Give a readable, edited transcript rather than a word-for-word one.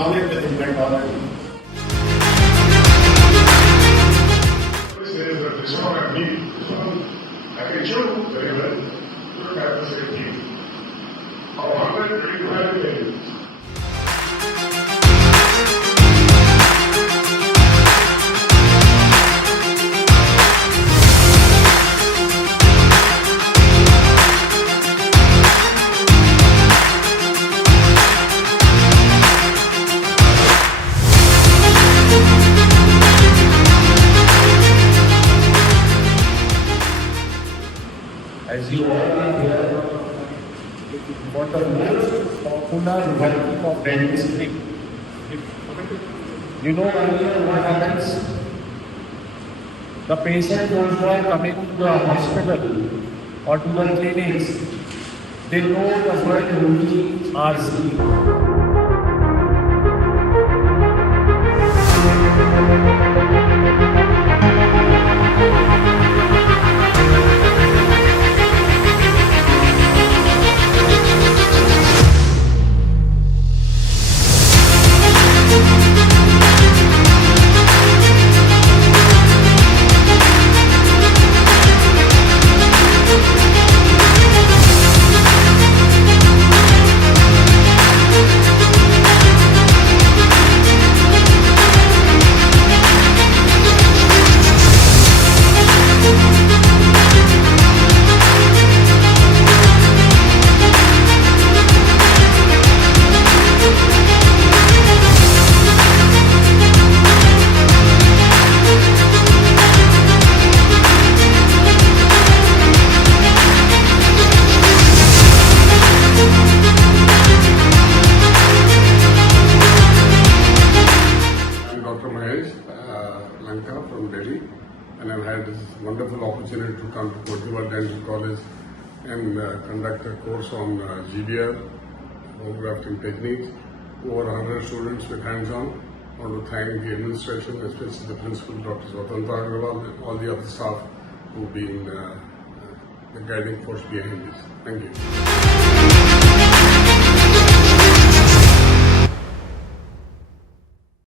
knowledge with implantology. There is a disorder need. I can show you very well. Look at the same team. Our 125 million. As you all are here, for the most popular working of dentistry, you know earlier what happens? The patient who are coming to the hospital or to the clinics, they know the word only RC. From Delhi, and I've had this wonderful opportunity to come to Kothiwal Dental College and conduct a course on GBR, bone grafting techniques. Over 100 students with hands-on. I want to thank the administration, especially the principal, Dr. Kothiwal, and all the other staff who've been the guiding force behind this. Thank you.